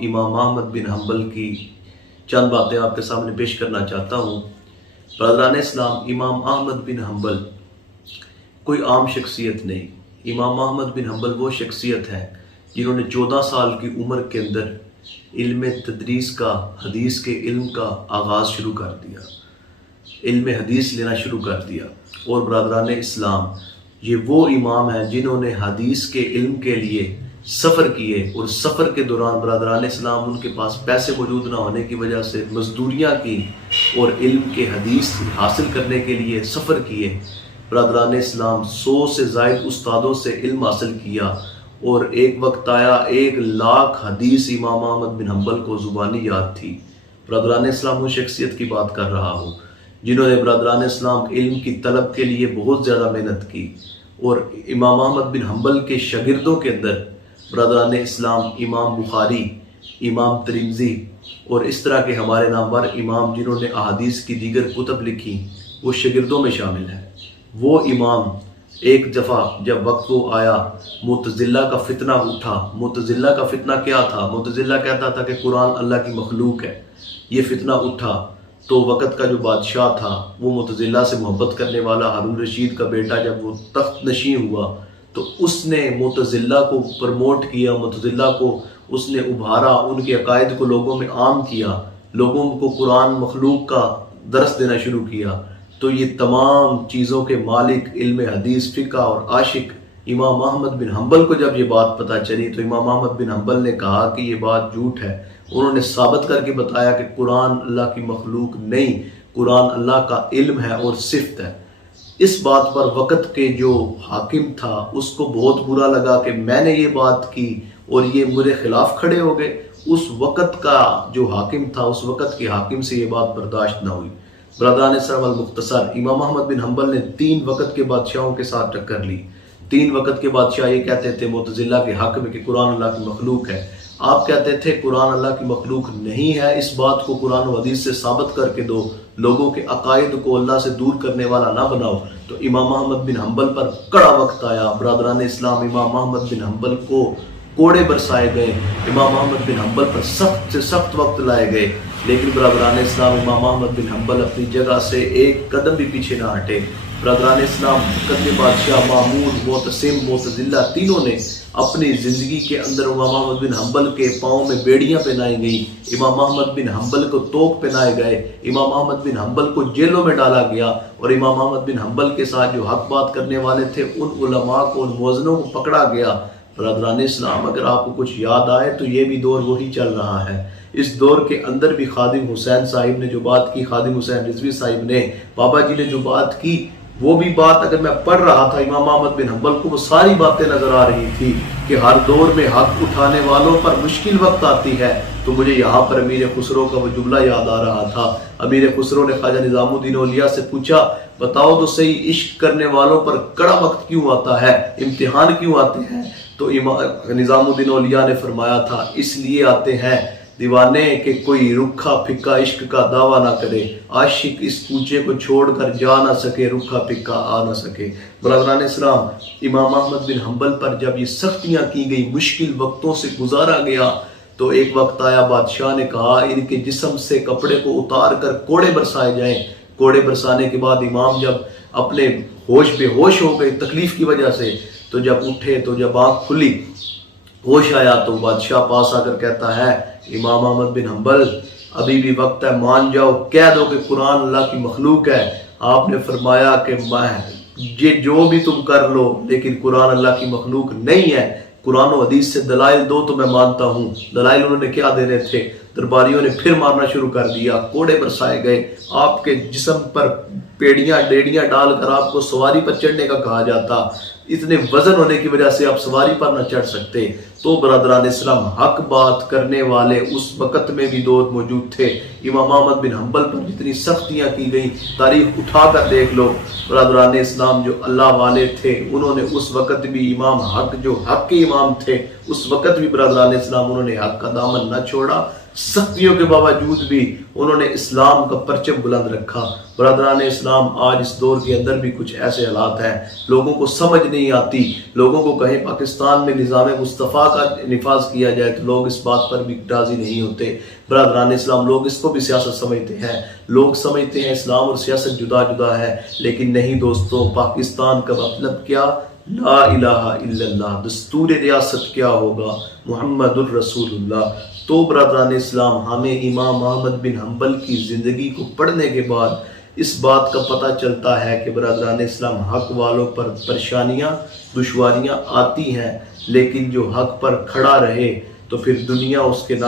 امام احمد بن حنبل کی چند باتیں آپ کے سامنے پیش کرنا چاہتا ہوں۔ برادران اسلام، امام احمد بن حنبل کوئی عام شخصیت نہیں۔ امام احمد بن حنبل وہ شخصیت ہے جنہوں نے 14 سال کی عمر کے اندر علم تدریس کا، حدیث کے علم کا آغاز شروع کر دیا، علم حدیث لینا شروع کر دیا۔ اور برادران اسلام، یہ وہ امام ہیں جنہوں نے حدیث کے علم کے لیے سفر کیے، اور سفر کے دوران برادران اسلام ان کے پاس پیسے موجود نہ ہونے کی وجہ سے مزدوریاں کی اور علم کے حدیث حاصل کرنے کے لیے سفر کیے۔ برادران اسلام 100 سے زائد استادوں سے علم حاصل کیا، اور ایک وقت آیا 1,00,000 حدیث امام احمد بن حنبل کو زبانی یاد تھی۔ برادران اسلام اس شخصیت کی بات کر رہا ہوں جنہوں نے برادران اسلام علم کی طلب کے لیے بہت زیادہ محنت کی، اور امام احمد بن حنبل کے شاگردوں کے اندر برادران اسلام امام بخاری، امام ترمذی اور اس طرح کے ہمارے نامور امام جنہوں نے احادیث کی دیگر کتب لکھی، وہ شاگردوں میں شامل ہیں۔ وہ امام ایک دفعہ جب وقت وہ آیا، معتزلہ کا فتنہ اٹھا۔ معتزلہ کا فتنہ کیا تھا؟ معتزلہ کہتا تھا کہ قرآن اللہ کی مخلوق ہے۔ یہ فتنہ اٹھا تو وقت کا جو بادشاہ تھا، وہ معتزلہ سے محبت کرنے والا ہارون رشید کا بیٹا، جب وہ تخت نشین ہوا تو اس نے معتزلہ کو پرموٹ کیا، معتزلہ کو اس نے ابھارا، ان کے عقائد کو لوگوں میں عام کیا، لوگوں کو قرآن مخلوق کا درس دینا شروع کیا۔ تو یہ تمام چیزوں کے مالک، علم حدیث، فقہ اور عاشق امام احمد بن حنبل کو جب یہ بات پتہ چلی تو امام احمد بن حنبل نے کہا کہ یہ بات جھوٹ ہے۔ انہوں نے ثابت کر کے بتایا کہ قرآن اللہ کی مخلوق نہیں، قرآن اللہ کا علم ہے اور صفت ہے۔ اس بات پر وقت کے جو حاکم تھا اس کو بہت برا لگا کہ میں نے یہ بات کی اور یہ میرے خلاف کھڑے ہو گئے۔ اس وقت کا جو حاکم تھا، اس وقت کے حاکم سے یہ بات برداشت نہ ہوئی۔ برادران اسلام، المختصر، امام احمد بن حنبل نے 3 وقت کے بادشاہوں کے ساتھ ٹکر لی۔ 3 وقت کے بادشاہ یہ کہتے تھے معتزلہ کے حق میں کہ قرآن اللہ کی مخلوق ہے، آپ کہتے تھے قرآن اللہ کی مخلوق نہیں ہے، اس بات کو قرآن و حدیث سے ثابت کر کے دو، لوگوں کے عقائد کو اللہ سے دور کرنے والا نہ بناؤ۔ تو امام احمد بن حنبل پر کڑا وقت آیا۔ برادران اسلام، امام احمد بن حنبل کو کوڑے برسائے گئے، امام احمد بن حنبل پر سخت سے سخت وقت لائے گئے، لیکن برادران اسلام امام احمد بن حنبل اپنی جگہ سے ایک قدم بھی پیچھے نہ ہٹے۔ برادران اسلام، قتل بادشاہ مامون، معتصم، معتزلہ، تینوں نے اپنی زندگی کے اندر امام احمد بن حنبل کے پاؤں میں بیڑیاں پہنائی گئیں، امام احمد بن حنبل کو توق پہنائے گئے، امام احمد بن حنبل کو جیلوں میں ڈالا گیا، اور امام احمد بن حنبل کے ساتھ جو حق بات کرنے والے تھے ان علماء کو، ان موذنوں کو پکڑا گیا۔ برادران اسلام، اگر آپ کو کچھ یاد آئے تو یہ بھی دور وہی چل رہا ہے۔ اس دور کے اندر بھی خادم حسین صاحب نے جو بات کی، خادم حسین رضوی صاحب نے، بابا جی نے جو بات کی، وہ بھی بات اگر میں پڑھ رہا تھا امام احمد بن حنبل کو، وہ ساری باتیں نظر آ رہی تھی کہ ہر دور میں حق اٹھانے والوں پر مشکل وقت آتی ہے۔ تو مجھے یہاں پر امیر خسرو کا وہ جملہ یاد آ رہا تھا۔ امیر خسرو نے خواجہ نظام الدین اولیاء سے پوچھا، بتاؤ تو صحیح، عشق کرنے والوں پر کڑا وقت کیوں آتا ہے، امتحان کیوں آتے ہیں؟ تو نظام الدین اولیاء نے فرمایا تھا، اس لیے آتے ہیں دیوانے کہ کوئی رکھا پھکا عشق کا دعویٰ نہ کرے، عاشق اس کوچے کو چھوڑ کر جا نہ سکے، رکھا پھکا آ نہ سکے۔ برادران اسلام، امام احمد بن حنبل پر جب یہ سختیاں کی گئی، مشکل وقتوں سے گزارا گیا، تو ایک وقت آیا بادشاہ نے کہا ان کے جسم سے کپڑے کو اتار کر کوڑے برسائے جائیں۔ کوڑے برسانے کے بعد امام جب اپنے ہوش بے ہوش ہو گئے تکلیف کی وجہ سے، تو جب اٹھے، تو جب آنکھ کھلی، ہوش آیا، تو بادشاہ پاس آ کر کہتا ہے امام احمد بن حنبل، ابھی بھی وقت ہے، مان جاؤ، کہہ دو کہ قرآن اللہ کی مخلوق ہے۔ آپ نے فرمایا کہ یہ جو بھی تم کر لو، لیکن قرآن اللہ کی مخلوق نہیں ہے۔ قرآن و حدیث سے دلائل دو تو میں مانتا ہوں۔ دلائل انہوں نے کیا دینے تھے؟ درباریوں نے پھر مارنا شروع کر دیا، کوڑے برسائے گئے، آپ کے جسم پر پیڑیاں ڈیڑیاں ڈال کر آپ کو سواری پر چڑھنے کا کہا جاتا، اتنے وزن ہونے کی وجہ سے آپ سواری پر نہ چڑھ سکتے۔ تو برادران اسلام، حق بات کرنے والے اس وقت میں بھی دو موجود تھے۔ امام احمد بن حنبل پر جتنی سختیاں کی گئیں، تاریخ اٹھا کر دیکھ لو۔ برادران اسلام، جو اللہ والے تھے، انہوں نے اس وقت بھی امام حق، جو حق کے امام تھے، اس وقت بھی برادران اسلام انہوں نے حق کا دامن نہ چھوڑا۔ سختیوں کے باوجود بھی انہوں نے اسلام کا پرچم بلند رکھا۔ برادران اسلام، آج اس دور کے اندر بھی کچھ ایسے حالات ہیں، لوگوں کو سمجھ نہیں آتی۔ لوگوں کو کہیں پاکستان میں نظام مصطفیٰ کا نفاذ کیا جائے تو لوگ اس بات پر بھی راضی نہیں ہوتے۔ برادران اسلام، لوگ اس کو بھی سیاست سمجھتے ہیں، لوگ سمجھتے ہیں اسلام اور سیاست جدا جدا ہے، لیکن نہیں دوستو، پاکستان کا مطلب کیا؟ لا الہ الا اللہ۔ دستور ریاست کیا ہوگا؟ محمد الرسول اللہ۔ تو برادران اسلام، ہمیں امام احمد بن حنبل کی زندگی کو پڑھنے کے بعد اس بات کا پتہ چلتا ہے کہ برادران اسلام، حق والوں پر پریشانیاں، دشواریاں آتی ہیں، لیکن جو حق پر کھڑا رہے تو پھر دنیا اس کے